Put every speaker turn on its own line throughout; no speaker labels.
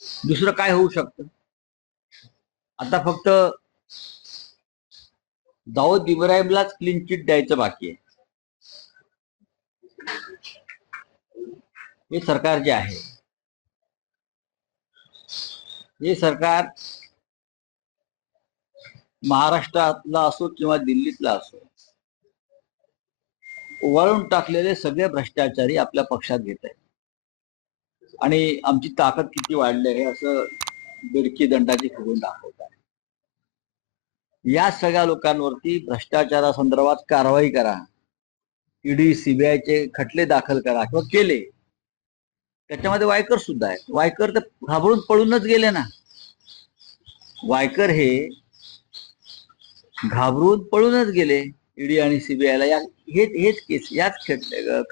दुसरं काय होऊ शकतं? आता फक्त दाऊद इब्राहिमलाच क्लीन चिट द्यायचं बाकी आहे. हे सरकार जे आहे हे सरकार महाराष्ट्रातला असो किंवा दिल्लीतला असो वळून टाकलेले सगळे भ्रष्टाचारी आपल्या पक्षात घेत आहेत. आणि आमची ताकद किती वाढली आहे असं बिडकी दंडाची फुगून दाखवत आहे. या सगळ्या लोकांवरती भ्रष्टाचारासंदर्भात कारवाई करा. ईडी सीबीआयचे खटले दाखल करा किंवा केले. त्याच्यामध्ये वायकर सुद्धा आहेत. वायकर तर घाबरून पळूनच गेले ना. वायकर हे घाबरून पळूनच गेले ईडी आणि सीबीआयला या हेच हेच केस याच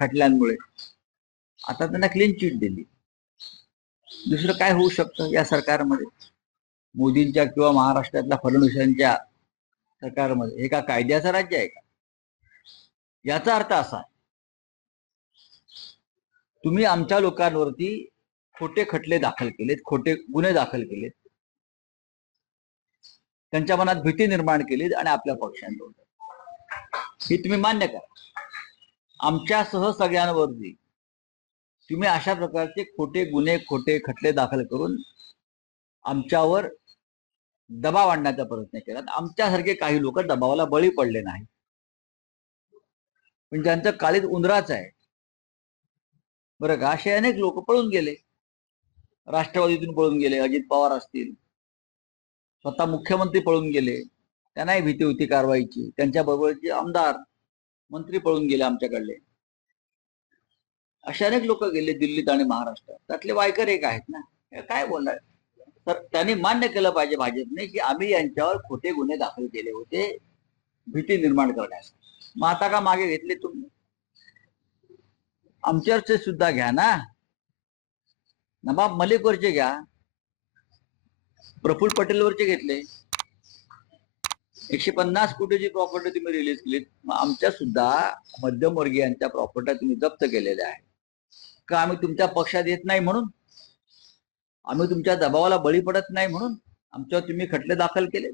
खटल्यांमुळे. आता त्यांना क्लीन चिट दिली. दुसरं काय होऊ शकतं या सरकारमध्ये? मोदींच्या किंवा महाराष्ट्रातल्या फडणवीसांच्या सरकारमध्ये? हे का कायद्याचं राज्य आहे का? याचा अर्थ असा तुम्ही आमच्या लोकांवरती खोटे खटले दाखल केलेत खोटे गुन्हे दाखल केलेत. त्यांच्या मनात भीती निर्माण केली आणि आपल्या पक्षांवर. ही तुम्ही मान्य करा. आमच्यासह सगळ्यांवरती तुम्ही अशा प्रकारचे खोटे गुन्हे खोटे खटले दाखल करून आमच्यावर दबाव आणण्याचा प्रयत्न केला. आमच्यासारखे काही लोक दबावाला बळी पडले नाही पण ज्यांचं काळीत उंदराच आहे बरं का असे अनेक लोक पळून गेले. राष्ट्रवादीतून पळून गेले अजित पवार असतील स्वतः मुख्यमंत्री पळून गेले त्यांनाही भीती होती कारवाईची. त्यांच्याबरोबरचे आमदार मंत्री पळून गेले आमच्याकडले. असे अनेक लोक गेले दिल्लीत आणि महाराष्ट्रात. त्यातले वायकर एक आहेत ना. काय बोलणार? तर त्यांनी मान्य केलं पाहिजे भाजपने की आम्ही यांच्यावर खोटे गुन्हे दाखल केले होते भीती निर्माण करण्यास. मग आता का मागे घेतले तुम्ही? आमच्यावरचे सुद्धा घ्या ना. नवाब मलिकवरचे घ्या. प्रफुल्ल पटेलवरचे घेतले. एकशे पन्नास कोटीची प्रॉपर्टी तुम्ही रिलीज केली आमच्या सुद्धा मध्यमवर्गीयांच्या प्रॉपर्ट्या तुम्ही जप्त केलेल्या आहेत. का आम्ही तुमच्या पक्षात येत नाही म्हणून. आम्ही तुमच्या दबावाला बळी पडत नाही म्हणून आमच्यावर तुम्ही खटले दाखल केले.